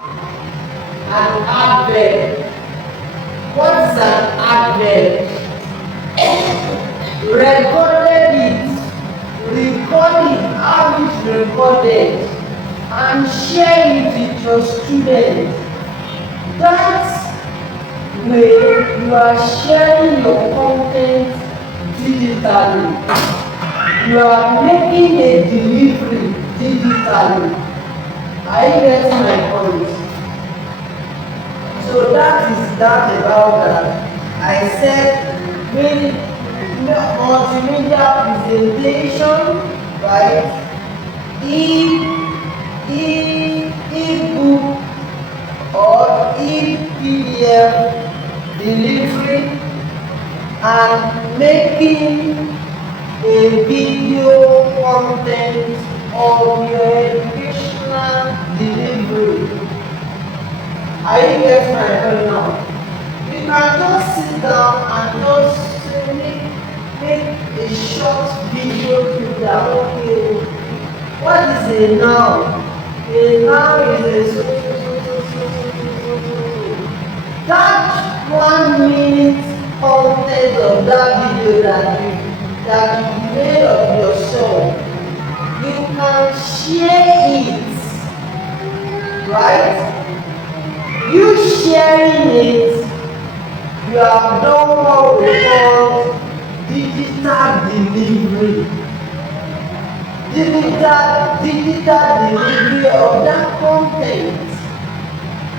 An advert. What is an advert? Recorded it, record it, have it recorded, and share it with your students. That way you are sharing your content digitally. You are making a delivery digitally. Are you getting my point? So that is that about that. I said multimedia presentation, right? E-book or e-PDF delivery, and making a video content of your educational delivery. Are you getting my point now? You can just sit down and just make a short video to that. Okay, what is a noun? A noun is a that 1 minute content of that video that you made of yourself. You can share it, right? You sharing it, you have done what we call digital delivery. Digital delivery of that content.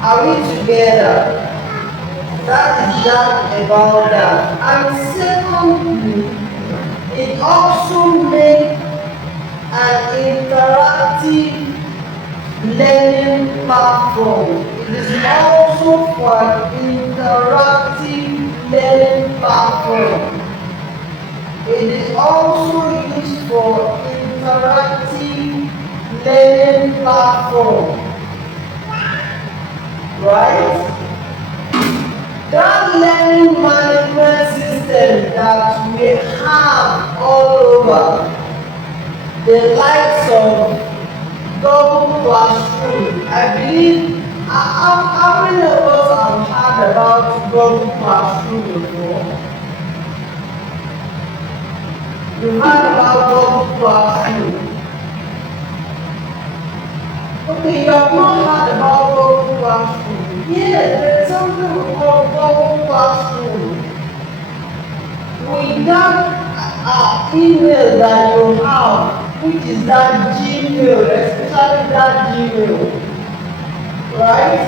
Are we together? That is that about that. And secondly, it also makes an interactive learning platform. It is also for an interactive learning platform. It is also used for interactive learning platform. Right? That learning management system that we have all over, the likes of Google Classroom. I believe how many of us have heard about Google Classroom before? You heard about Google Classroom. Okay, you have not heard about Google Classroom. Yeah, there is something we call Google Classroom. With that email that you have, which is that Gmail, especially that Gmail, right?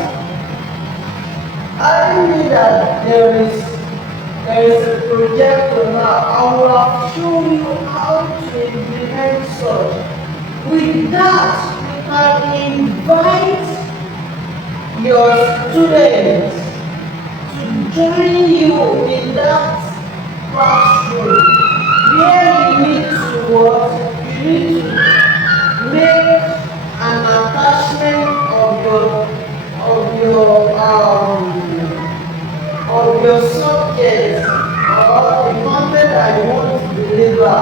I mean that there is a projector now. I will have shown you how to implement such. With that, you can invite your students to join you in that classroom where you need to what? You need to make an attachment of your subject or the content that you want to deliver,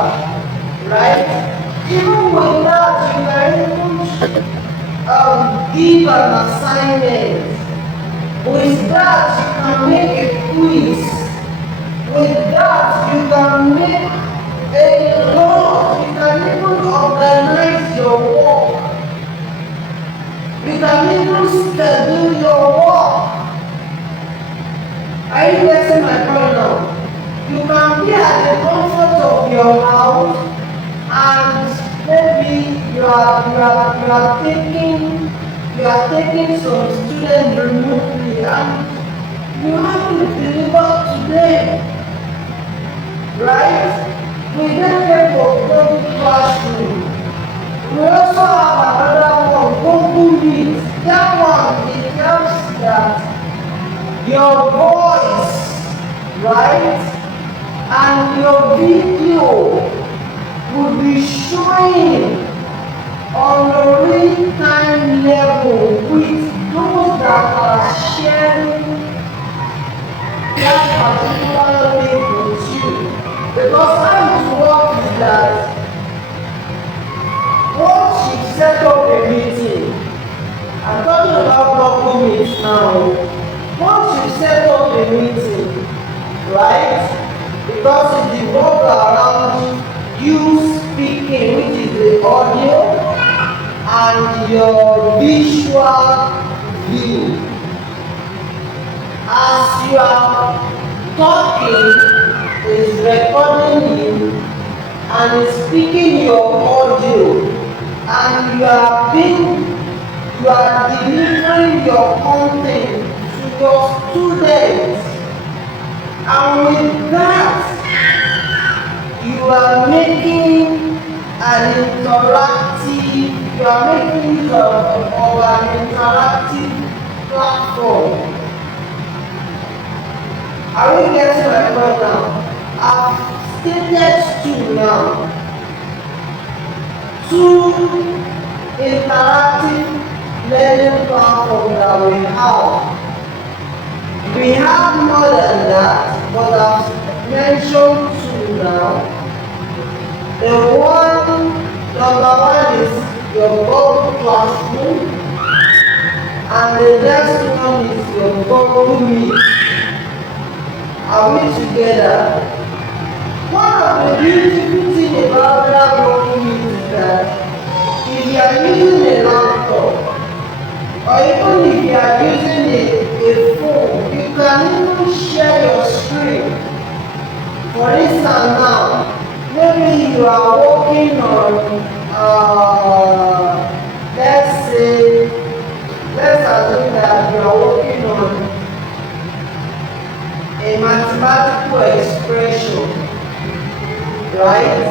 right? Even with that, you can even give an assignment. With that, you can make a quiz. With that, you can make a lot. You can even organize your work. You can even schedule your work. Are you getting my point now? You can be at the comfort of your house, and maybe you are taking some students remotely, and you have to deliver to them. Right? We then get for Google Classroom. We also have another one, Google Meet. That one, it helps that your voice, right, and your video will be showing on a real-time level with those that are sharing that particular link with you. Because how it works is that once you set up a meeting, I'm talking about it now. Once you set up a meeting, right? Because it revolves around you speaking, which is the audio, and your visual view. As you are talking, is recording you and is speaking your audio, and you are delivering your content to your students, and with that you are making you are making use of an interactive platform. Are we getting my point now? I've stated two now. Two interactive learning platforms that we have. We have more than that, but I've mentioned two now. The one, number one is your Google Classroom, and the next one is your Google Meet. Are we together? One of the beautiful things about that Google Meet is that if you are using a laptop, or even if you are using a phone, you can even share your screen. For instance now, maybe you are working on, let's assume that you are working on a mathematical expression, right?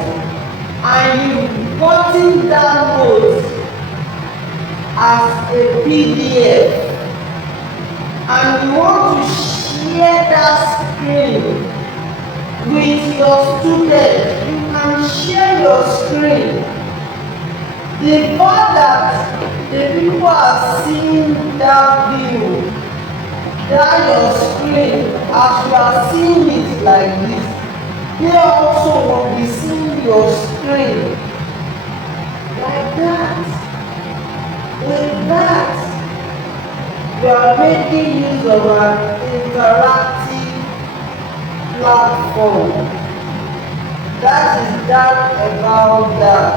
And you've gotten that note as a PDF, and you want to share that screen with your students, you can share your screen. The fact that the people are seeing that view, that your screen, as you are seeing it like this, they also will be seeing your screen like that. With that, you are making use of an interactive platform. That is that about that.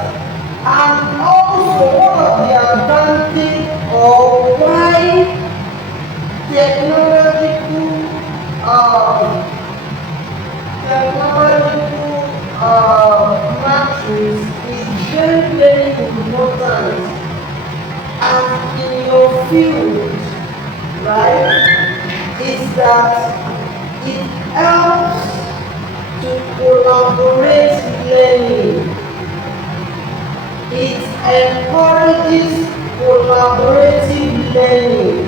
And also one of the advantage of why technological matches is very, very important and in your field, right? Is that it helps to collaborate learning. It encourages collaborative learning.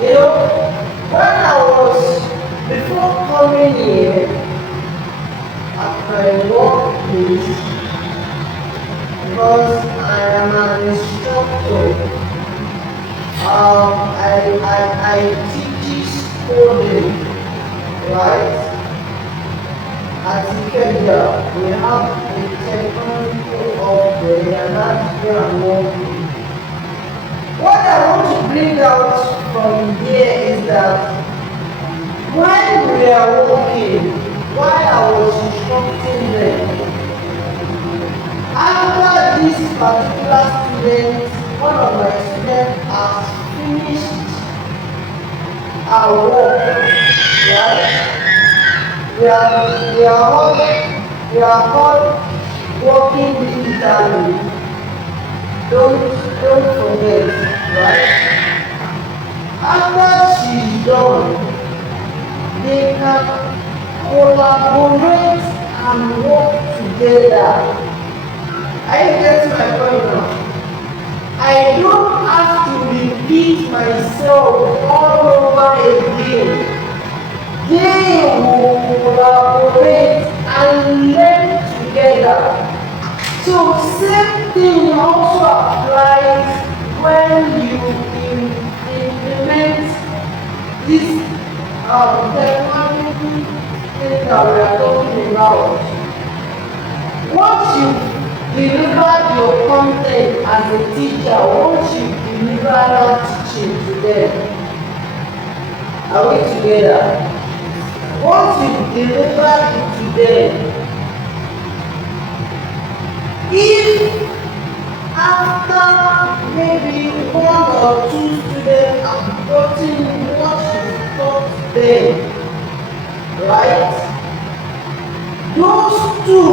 You know, before coming here at my workplace, because I am an instructor, I teach coding, right? At Ikeja, we have a technology of the and that's where I'm working. What I want to bring out from here is that while we are working, while I was instructing them, after this particular student, one of my students has finished our work, right? We are all working digitally. Don't forget, right? After she's done, they can collaborate and work together. Are you getting my point now? I don't have to repeat myself all over again. They will collaborate and learn together. So same thing also applies when you implement this technology thing that we are talking about. Once you deliver your content as a teacher, once you deliver that teaching to them. Are we together? Once you deliver it to them, if after maybe one or two students have gotten what you taught them, right? Those two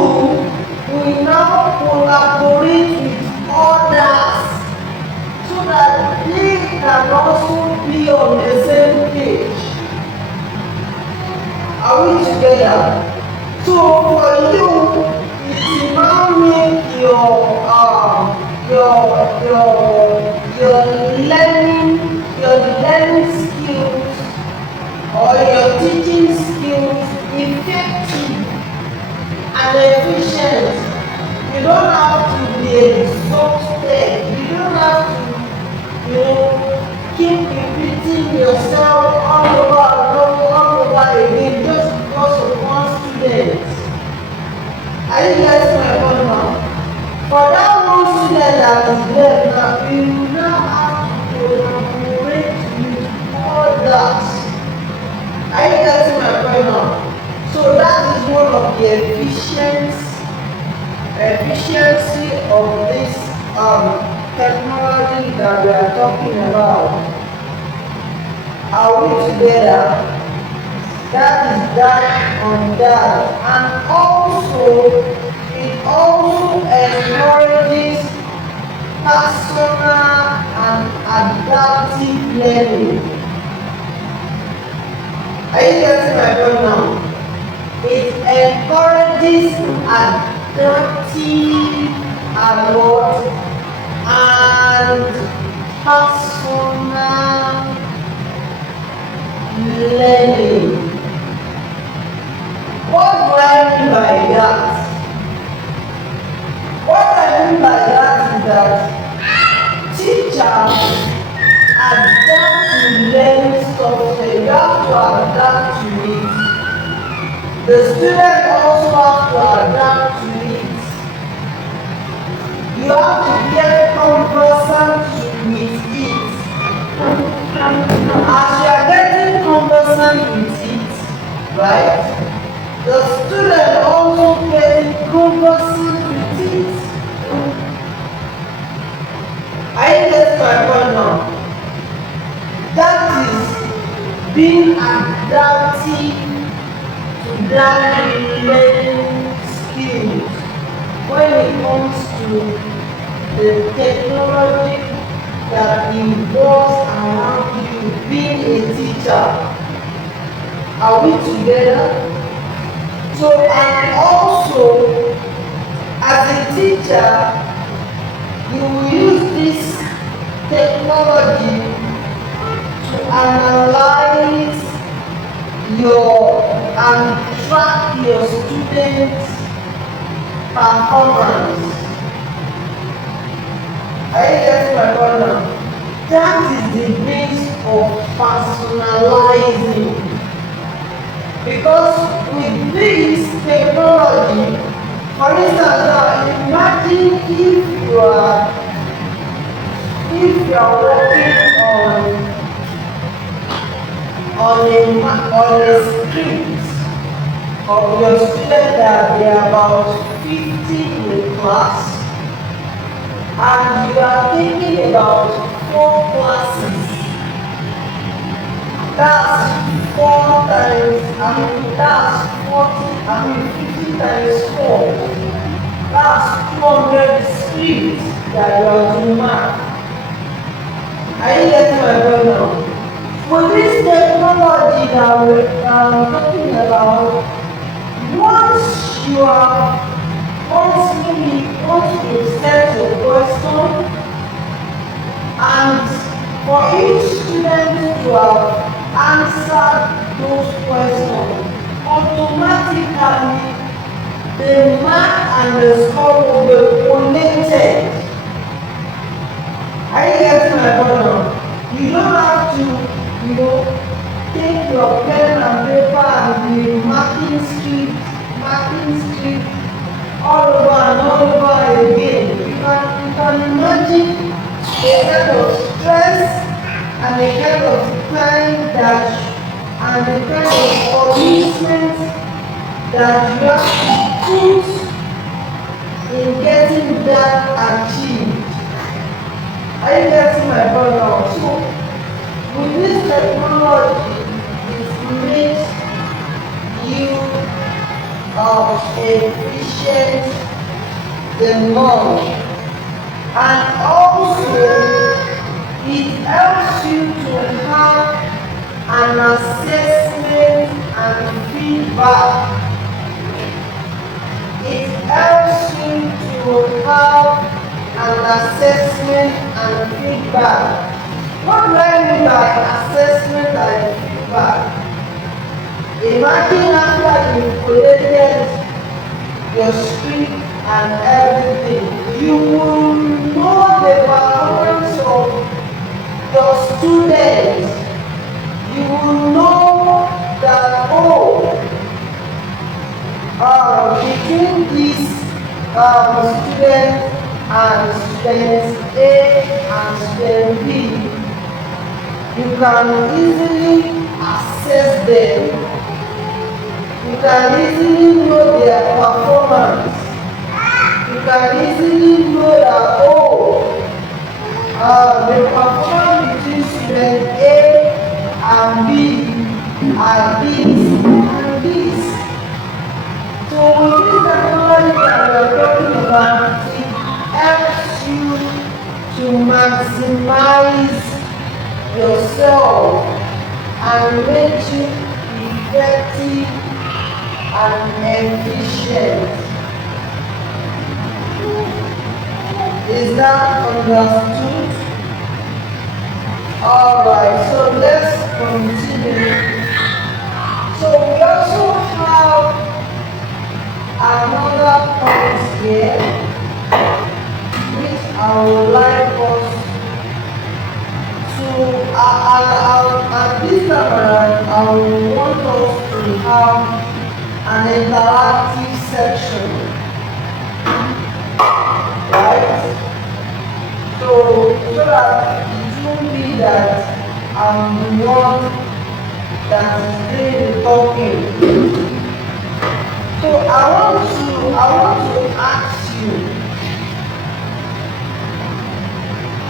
will now collaborate with others so that they can also be on the same page. Are we together? So for you, it will now make your learning skills or your teaching skills effective and efficient. You don't have to be exhausted. You don't have to, keep repeating yourself all over again just because of one student. Are you getting my point now? For that one student that is there now, you will now have to collaborate with others. Are you getting my point now? So that is one of the efficiency of this technology that we are talking about. Are we together? That is that on that. And also, it also encourages personal and adaptive learning. Are you getting my point now? It encourages adaptive and what? And personal learning. What do I mean by that? What I mean by that is that teachers adapt to learning software. You have to adapt to it. The student also have to adapt to it. You have to get conversant with it. As you are getting conversant with it, right? The student also getting conversant with it. Are you getting my point now? That is being adaptive to that learning skills when it comes to the technology that involves around you being a teacher. Are we together? So, and also, as a teacher, you will use this technology to analyze and track your students' performance. Are you getting my point now? That is the base of personalizing. Because with this technology, for instance, now imagine if you are working on a script of your students that they are about 50 in class, and you are thinking about 4 classes. That's 4 times, that's 50 times 4. That's 200 scripts that you are to mark. Are you getting my point now? With this technology that we're talking about, once you set your question, and for each student to have answered those questions, automatically the mark and the score will be collated. Are you getting my point now? You don't have to, take your pen and paper and be marking script all over and all over again. You can imagine the kind of stress the kind of time that and the kind of commitment that you have to put in getting that achieved. Are you getting my point now? So with this technology, it makes you efficient the more, and also it helps you to have an assessment and feedback. It helps you to have an assessment and feedback. What do I mean by assessment and feedback? Imagine after you've collected your script and everything, you will know the performance of your students. You will know that, between these students and students A and student B, you can easily assess them. You can easily know their performance. You can easily know that, the performance between student A and B are this and this. So with this technology that we are talking about, it helps you to maximize yourself and make you effective and efficient. Is that understood? Alright, so let's continue. So we also have another point here which I would like us to at this time around, I want us to have an interactive section, right? So that it won't be that I'm the one that is doing the talking. So I want to ask you,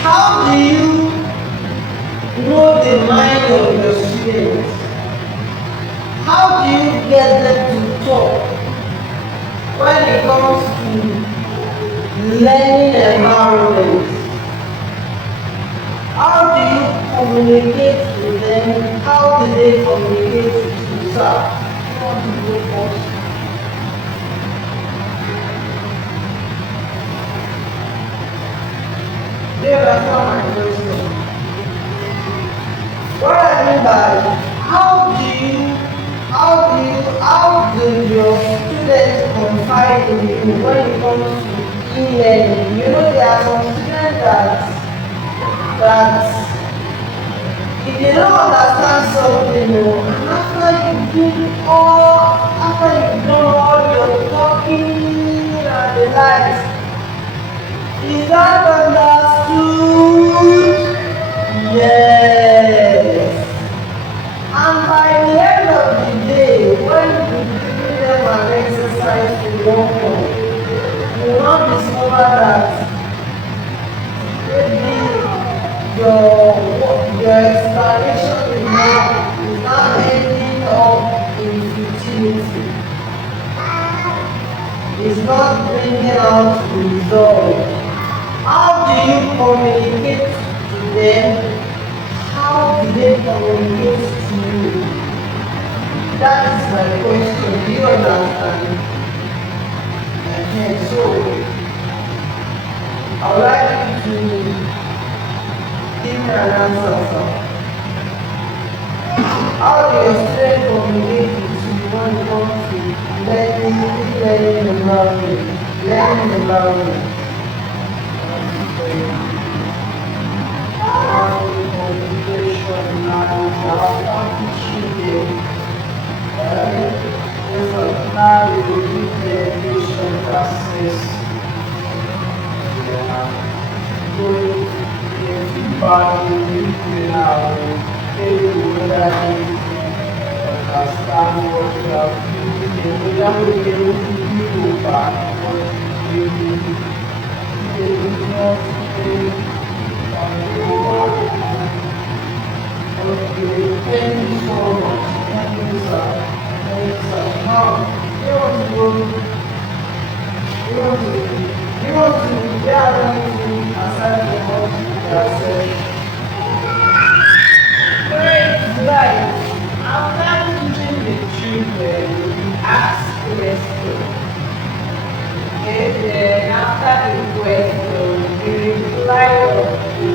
how do you know the mind of your students? How do you get them to talk when it comes to learning environment? How do you communicate with them? How do they communicate with you, sir? What do you first? Do you understand my question? What I mean by how do your students confide in you when it comes to e-learning? You know, there are some students that if they don't understand something, after you've done all your talking and the likes, is that understood? Yes. And by the end of the day, when you give them an exercise to work on, you will not discover that maybe your explanation is not ending up in futility. It's not bringing out the result. How do you communicate to them? How do they communicate to you? That is my question. Do you understand? Okay, so I would like you to give me an answer, sir. How do your students communicate with you when it comes to learning the environment? back to replay now. Maybe whether they understand what you have been, whether we can review back what you did. They do not say, okay, thank you so much. Thank you, sir. Thank you, sir. Now, you want to go, they are going to assign the most to yourself. Great, right. After teaching the children, we ask questions. Okay, then after the question, the reply of the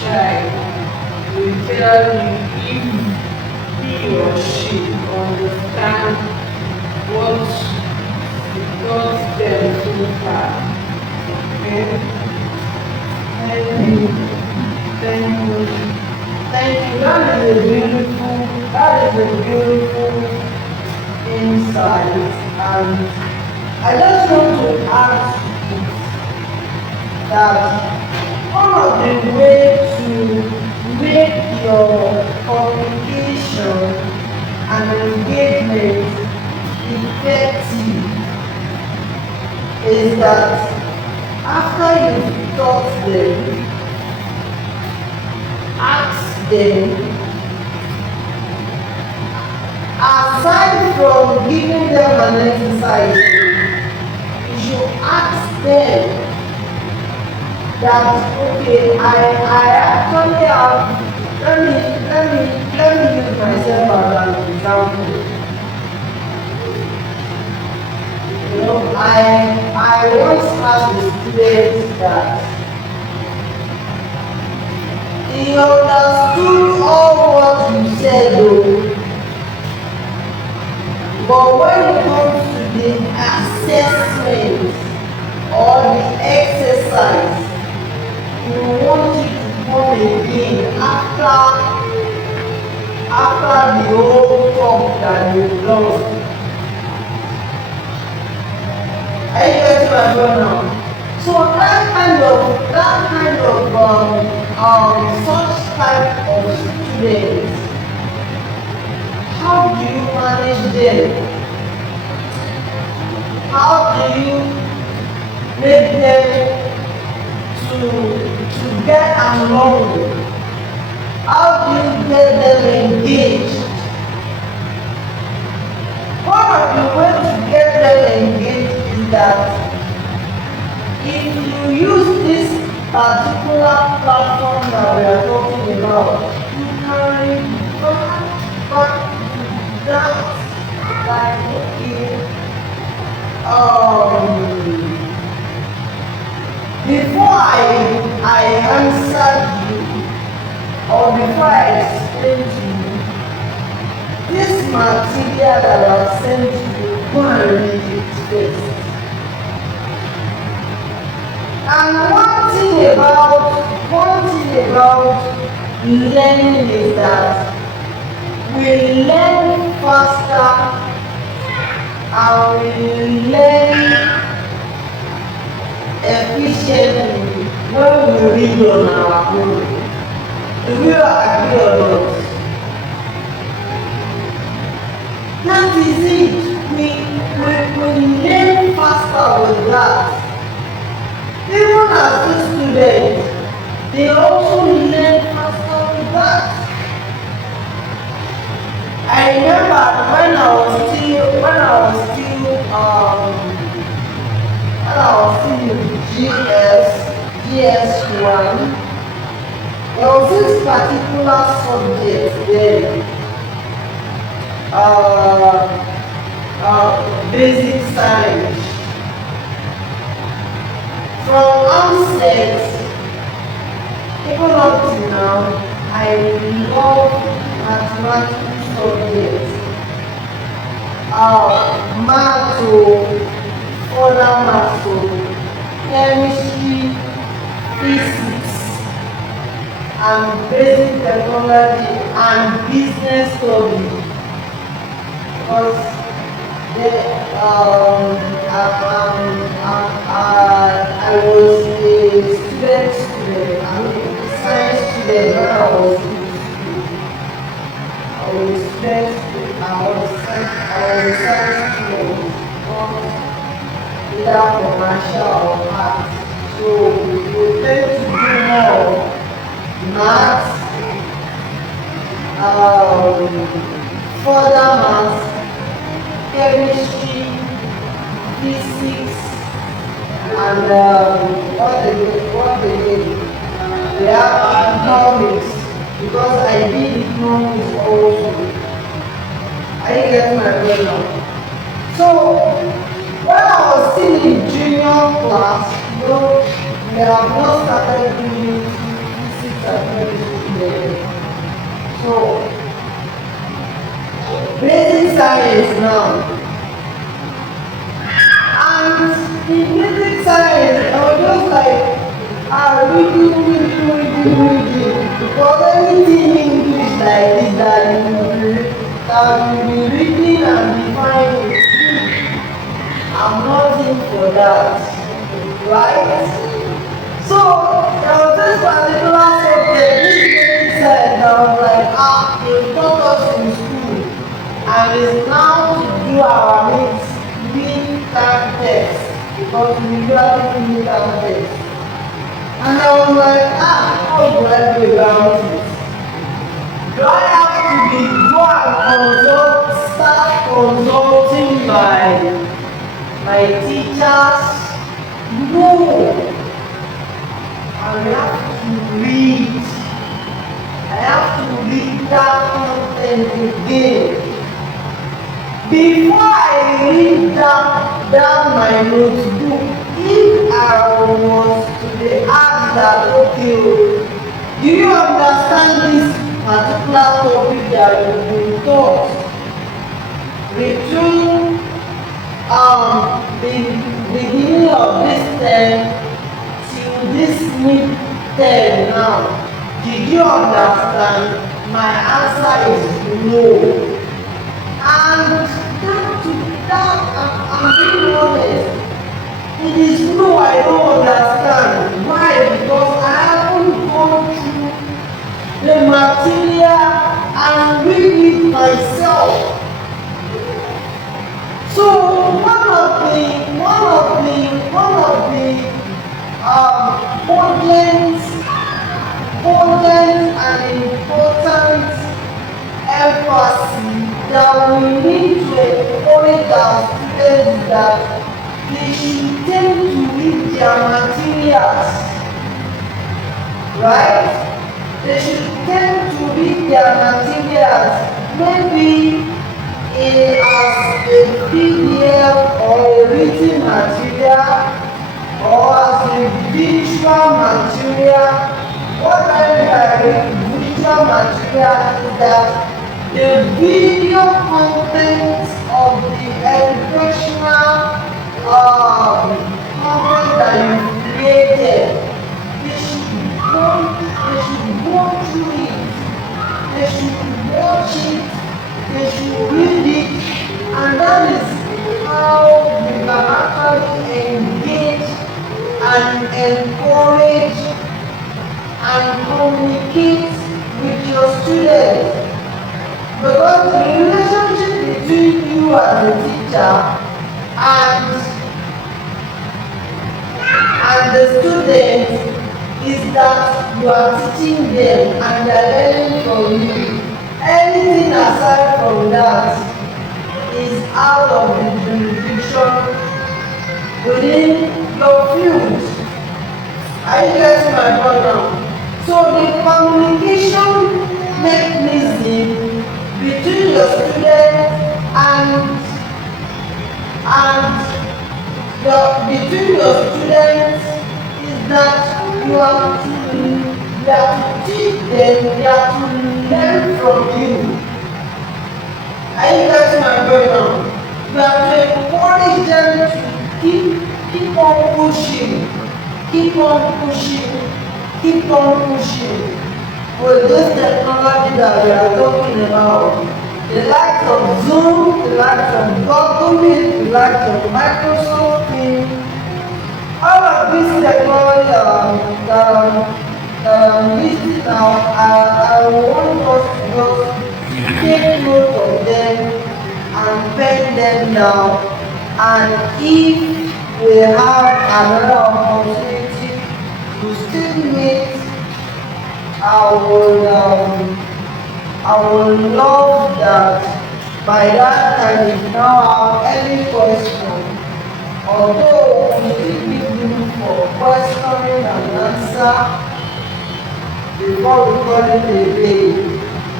child will tell you if he or she understands what you taught them so far. Okay, thank you, thank you, thank you. That is a beautiful insight, and I just want to ask that one of the ways to make your communication and engagement effective is that after you've taught them, ask them, aside from giving them an exercise, you should ask them that okay, I actually have, let me use myself as an example. You know, I once asked a student that he understood all what you said though, but when it comes to the assessment or the exercise, you want it to come again after the whole talk that you lost. Are you getting my point now? So that kind of such type of students, how do you manage them? How do you make them to get along? How do you get them engaged? One of the ways to get them engaged is that if you use this particular platform that we are talking about, you can refer back to that, like okay, before I answered you, or before I explained to you this material that I have sent you, go and read it first. And one thing about learning is that we learn faster and we learn efficiently when we read on our own. Do you agree or not? That is it. We learn faster with that. Even as a student, they also learn faster with that. I remember when I was still in GS1, there was this particular subject there, basic science. From onset, even up to now, I love mathematics subjects. Math, further math, chemistry, physics, and basic technology and business studies. Because I was a student, I mean science student further maths, chemistry, physics, and what again? We have economics because I did economics also. Are you getting my point now? So when I was still in junior class, we have not started doing physics and chemistry yet. So basic science now. And in basic science, I was just like, reading. Because anything English like this that you be reading and defining, I'm not in for that, right? So there was this particular subject, this said, I was like, they taught us in school, and it's now to do our mid-term test because we usually do mid-term test. And I was like, how do I do about it? Do I have to be go and start consulting my teachers? No. I have to read. I have to read that content again. Before I read down my notebook, if I was to be asked that, okay, do you understand this particular topic that you've been taught between the beginning of this term till this mid-term now? Did you understand? My answer is no. And I'm being honest, it is no, I don't understand. Why? Because I haven't gone through the material and read it myself. So one of the potent and important emphasis that we need to encourage our students that they should tend to read their materials, right? They should tend to read their materials, maybe as a PDF or a written material or as a visual material. What I mean by visual material is that the video content of the educational content that you created, they should go through it, they should watch it, they should read it, and that is how we can actually engage and encourage and communicate with your students. Because the relationship between you as a teacher and the student is that you are teaching them and they are learning from you. Anything aside from that is out of the jurisdiction within your field. Are you getting my point now? So the communication mechanism between your student between your students is that you have to teach them, they have to learn from you. Are you getting my point now? You have to encourage them to keep on pushing, keep on pushing, keep on pushing. With this technology that we are talking about, the likes of Zoom, the likes of Google Meet, the likes of Microsoft Teams, all of these technology that I'm listing now, I want us to just take note of them and pen them down. And if we have another opportunity to still meet, I would love that by that time if you now have any question, although we still give room for questioning and answer before we call it a day.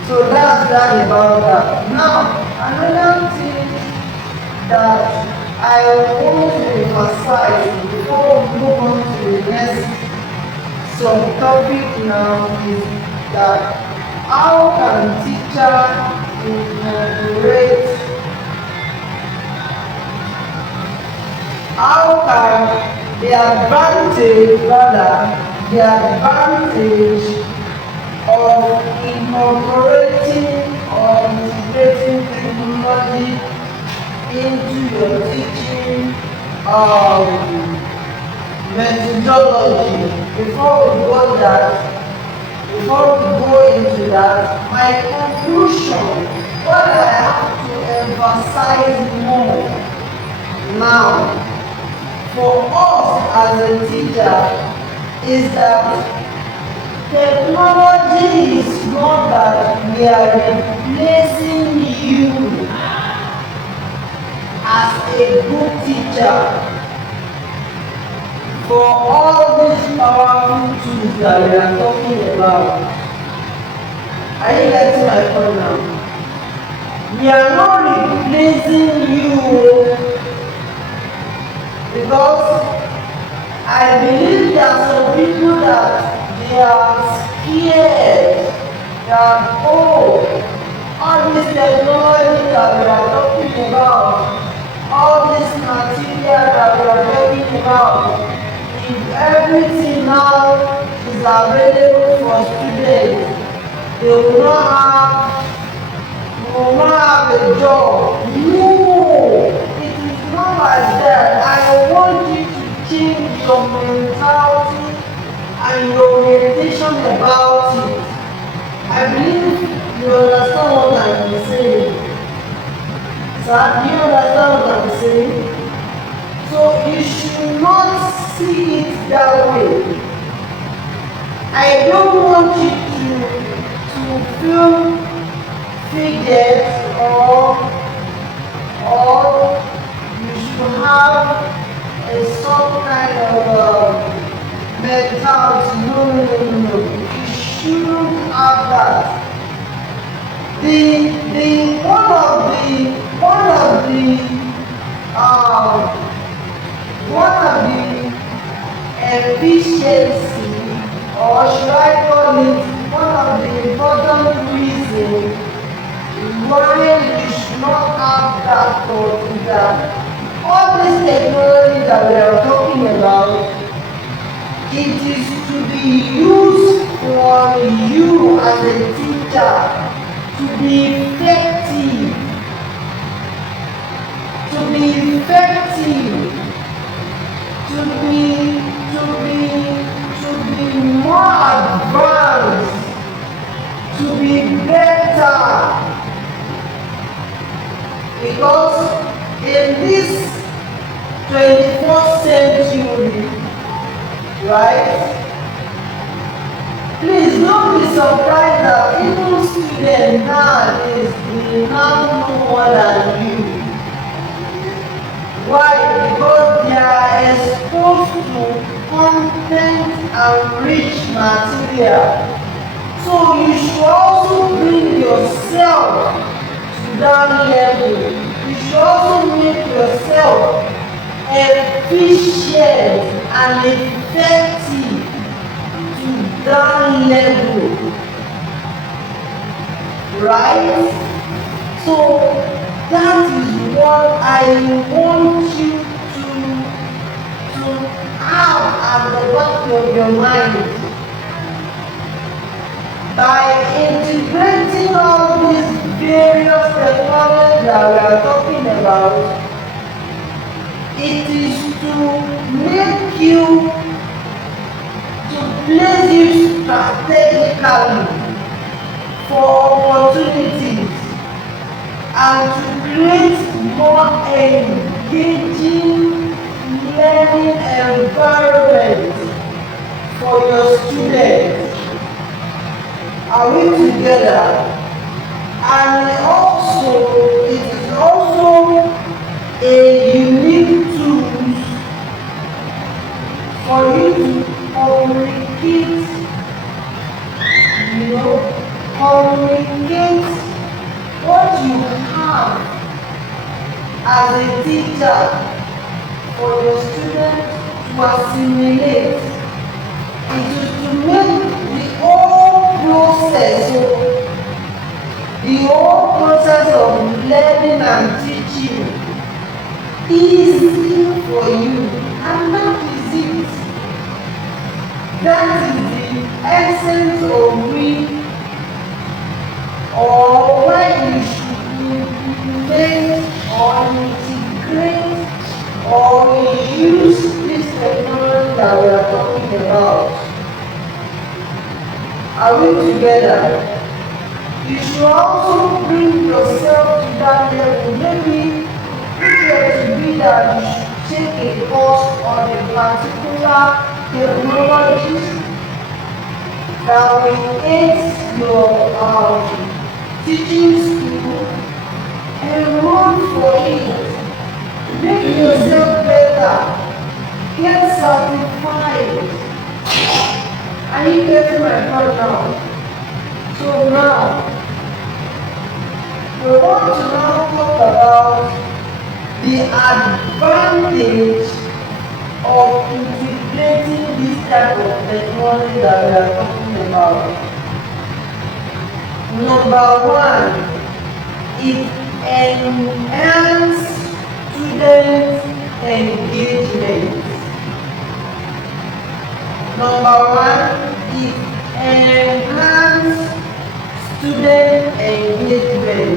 So that's that about that. Now, another thing that I want to emphasize before we move on to the next subtopic now is that how can teacher incorporate, how can the advantage of incorporating or integrating technology into your teaching methodology. Before we go into that, my conclusion, what I have to emphasize more now for us as a teacher is that technology is not that we are replacing you as a good teacher for all these powerful tools that we are talking about. Are you getting my point now? We are not replacing you because I believe there are some people that they are scared that all this technology that we are talking about, all this material that we are talking about, if everything now is available for students, they will not have a job. No, it is not like that. I want you to change your mentality and your orientation about it. I believe you understand what I'm saying. Sir, do you understand what I'm saying? So you should not see it that way. I don't want you to feel fidget or you should have some kind of mentality. No. You shouldn't have that. One of the efficiency, or should I call it one of the important reasons why we should not have that thought is that all this technology that we are talking about, it is to be used for you as a teacher to be effective, to be more advanced, to be better. Because in this 21st century, right? Please don't be surprised that even students nowadays will now know more than you. Why? Because they are exposed to content and rich material. So you should also bring yourself to that level. You should also make yourself efficient and effective to that level. Right? So that is what I want you to have at the back of your mind. By integrating all these various technologies that we are talking about, it is to make you, to place you strategically for opportunities and to create more engaging learning environment for your students. Are we together? and also it is also a unique tool for you to communicate, communicate what you have as a teacher for your students to assimilate. It is to make the whole process of learning and teaching easy for you, and that is it. That is the essence of reading, or when you should implement or integrate or use this technology that we are talking about. Are we together? You should also bring yourself to that level. Maybe it to be that you should take a course on a particular technology that will aid your teaching skill. Enroll for it. Make yourself better. Get certified. Are you getting my point now? So now, we want to now talk about the advantage of integrating this type of technology that we are talking about. Number one, it enhances student engagement. Number one, it enhances student engagement.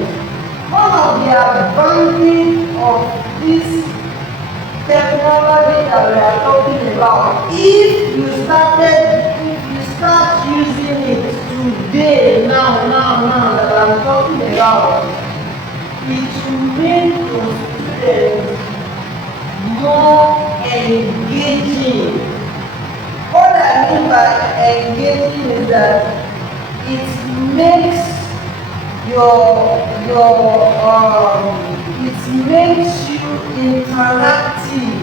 One of the advantages of this technology that we are talking about, if you start using it today, now that I'm talking about, it will make your students more engaging. What I mean by engaging is that it makes it makes you interactive.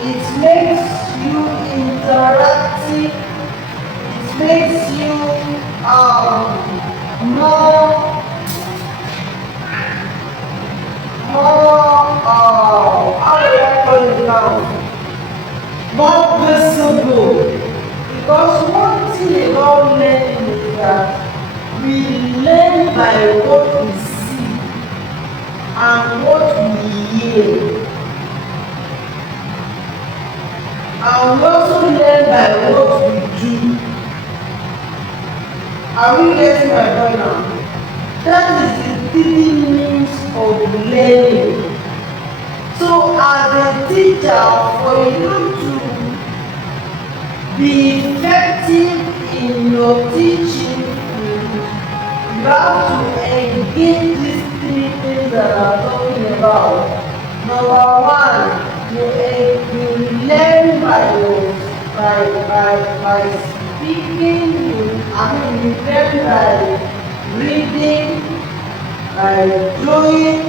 It makes you interactive. It makes you more how do I call it now? More visible. Because one thing about learning is that we learn by what we see and what we hear. And we also learn by what we do. Are we getting my point now? That is the three means of learning. So as a teacher, for you to be effective in your teaching, you have to engage these three things that I'm talking about. Number one, you learn by speaking. You learn by reading, by doing,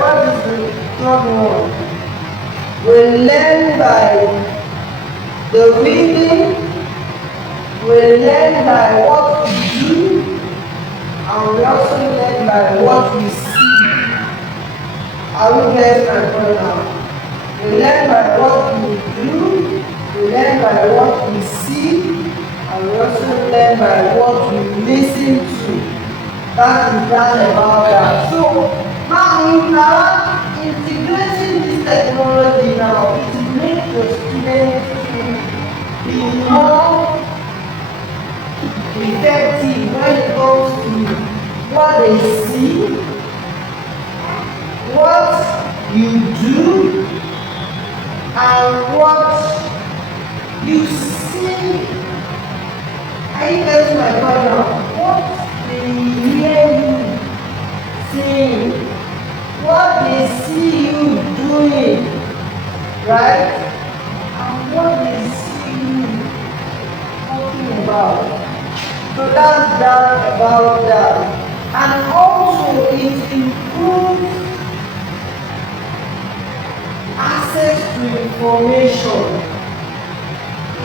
what is the third one? We learn by the reading, we learn by what we do, and we also learn by what we see. Are we getting my point now? We learn by what we do, we learn by what we see, and we also learn by what we listen to. That is that about that. So now integrating this technology now, it makes your students be more effective when it comes to what they see, what you do, and what you see. Are you getting my point now? What they hear you saying, what they see you doing, right? And what they see you about that. And also it improves access to information.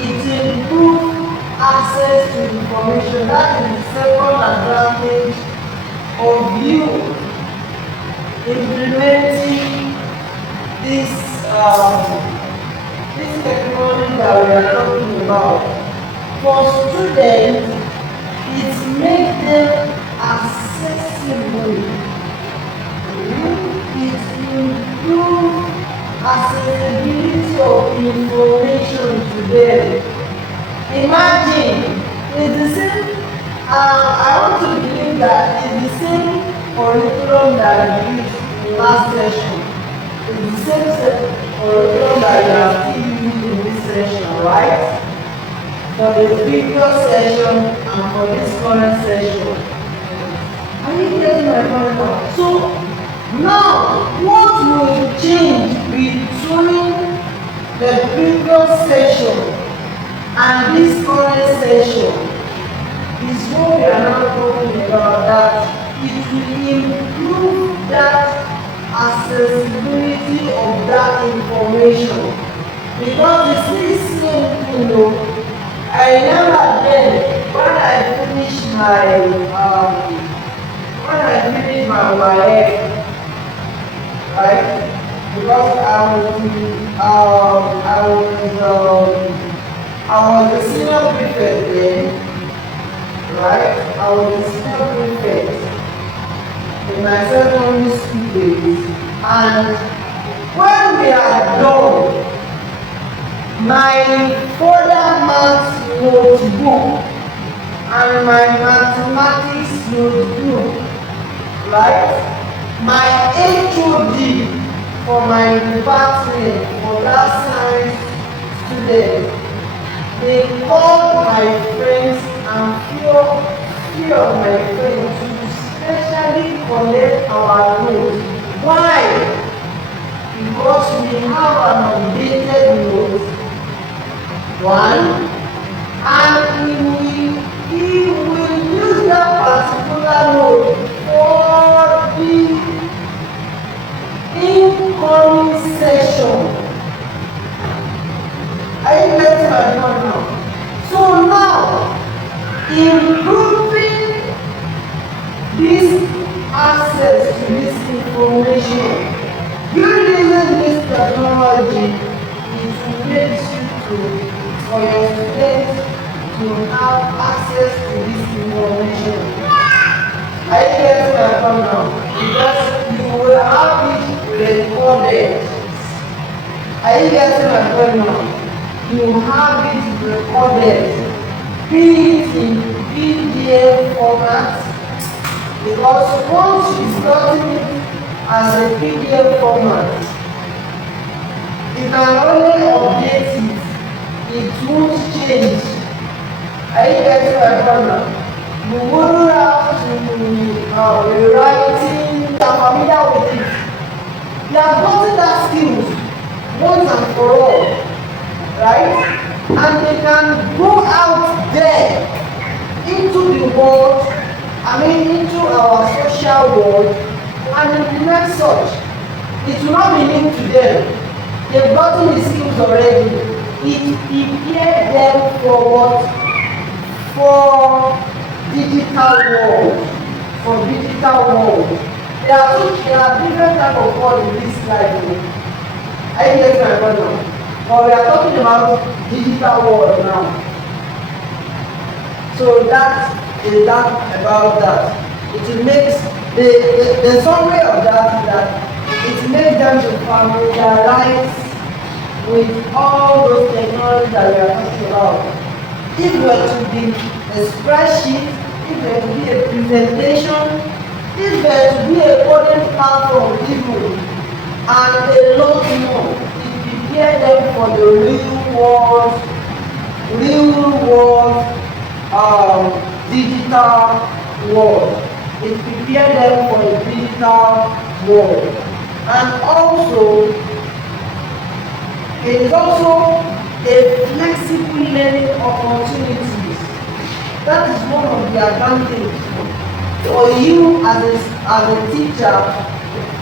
It improves access to information. That is the second advantage of you implementing this this technology that we are talking about. For students, it makes them accessible. It improves accessibility of information to them. Imagine, it's the same, I want to believe that it's the same curriculum that we used in last session. It's the same curriculum that we are still using in this session, right? For the previous session and for this current session. Are you getting my point now? So now, what will change between the previous session and this current session is what we are now talking about, that it will improve that accessibility of that information. Because it's this same thing, I remember then when I finished my YF, right? Because I was a senior prefect then, right? I was a senior prefect in my secondary school days, and when we are done, my further maths notebook and my mathematics notebook, right? My HOD for my department, for that science student, they called my friends and few of my friends to specially collect our notes. Why? Because we have an updated note, one, and we will use that particular note for the incoming session. Are you getting my point now? So now, improving this access to this information, using this technology, it will make you for your students to have access to this information. Are you getting my point now? Because you will have it recorded. Are you getting my point now? You have it recorded, be it in PDF format, because once you've gotten it as a PDF format, you can only update it, it won't change. Are you getting my point now? You wouldn't have to be writing, you are familiar with it. You have gotten that skills once and for all, right? And they can go out there into the world, into our social world, and implement such. It will not be new to them. They've gotten the skills already. It prepared them for what? For digital world. For digital world. There are different types of world in this life. I get my point now. But we are talking about digital world now. So that is that about that. It makes the summary of that it makes them to familiarize with all those technologies that we are talking about. If we were to be a spreadsheet, if there to be a presentation, if there to be a coding platform even, and a lot more, it prepare them for the real world digital world. It prepare them for a digital world. And also, it is also a flexible learning opportunities. That is one of the advantages for you as a teacher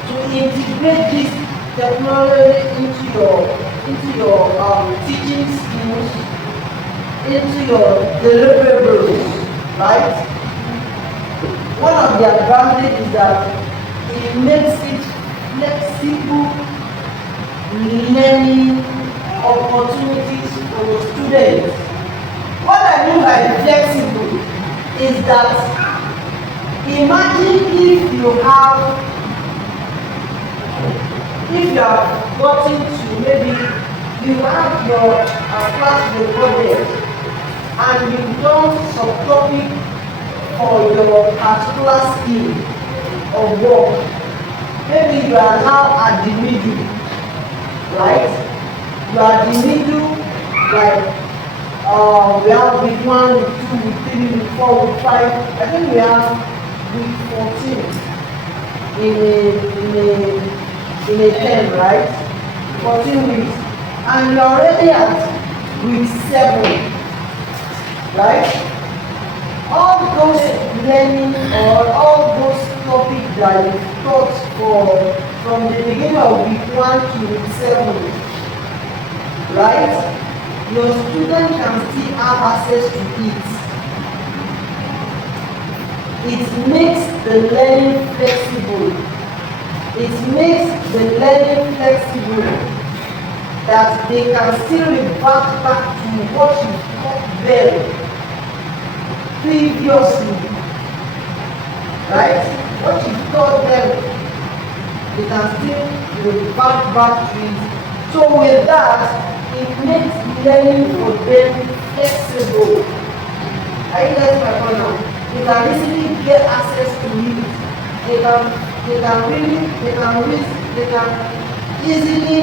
to integrate this technology into your teaching skills, into your deliverables, right? One of the advantages is that it makes it flexible learning opportunities for your students. What I mean by flexible is that imagine if you have gotten to, maybe you have your class recorded and you've done some topic for your particular skill of work. Maybe you are now at the middle, right? You are the middle, like we have week 1, week 2, week 3, week 4, week 5. I think we have week 14 in a term, right? 14 weeks. And you're already at week 7, right? All those learning or all those topics that you taught from the beginning of week 1 to week 7, right? Your student can still have access to it. It makes the learning flexible. It makes the learning flexible that they can still revert back to what you taught them previously, right? What you taught them, they can still revert back to it. So with that, it makes learning for them flexible. Are you getting my point now? They can easily get access to it. They can easily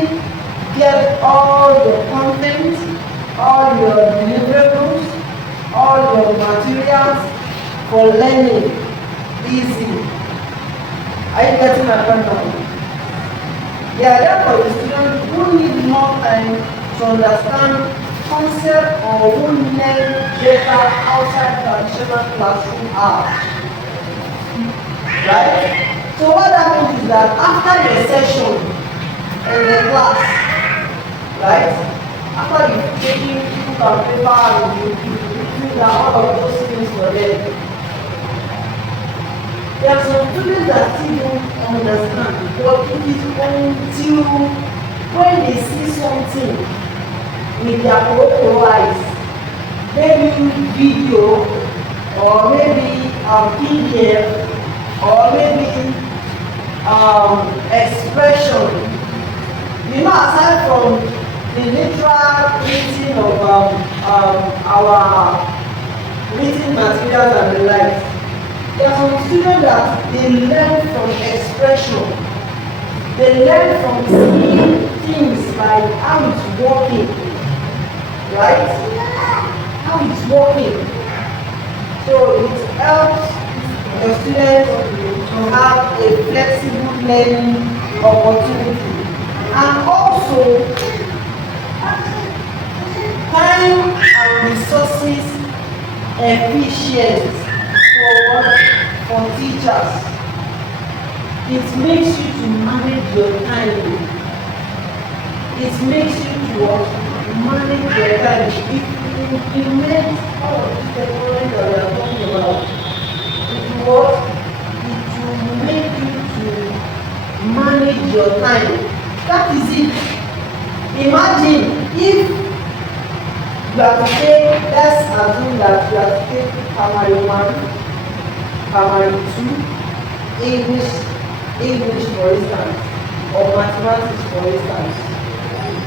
get all the content, all your deliverables, all your materials for learning easy. Are you getting my point now? Yeah, therefore the students who need more time to understand concept or who learn better outside traditional classroom hours. Right? So what happens is that after your session in the class, right? After you've taken book and paper and you've down all of those things for them, there are some students that still don't understand, but it is until when they see something with their own eyes, maybe video or maybe PDF or maybe expression. You know, aside from the literal reading of our reading materials and the likes, there are some students that they learn from expression. They learn from seeing things like how it's working, right? How it's working. So it helps the students to have a flexible learning opportunity. And also, time and resources efficient for teachers. It makes you to manage your time. It makes you to manage your time. If you implement all of these technology that we are talking about, it will make you to manage your time. That is it. Imagine if you have to take, let's assume that you have to take primary 1, primary 2, English for instance, or mathematics for instance.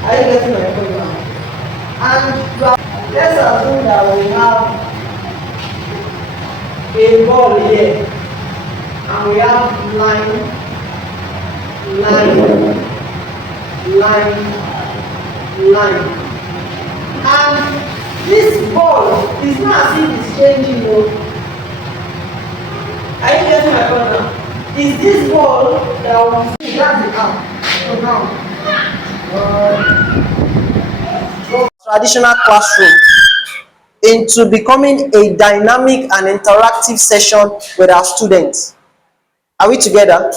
Are you getting my point now? And let's assume that we have a ball here, and we have line, and this ball is not as if it's changing. Are you getting my point now? Is this ball that we see, that's the arm. So now, traditional classroom. into becoming a dynamic and interactive session with our students. Are we together?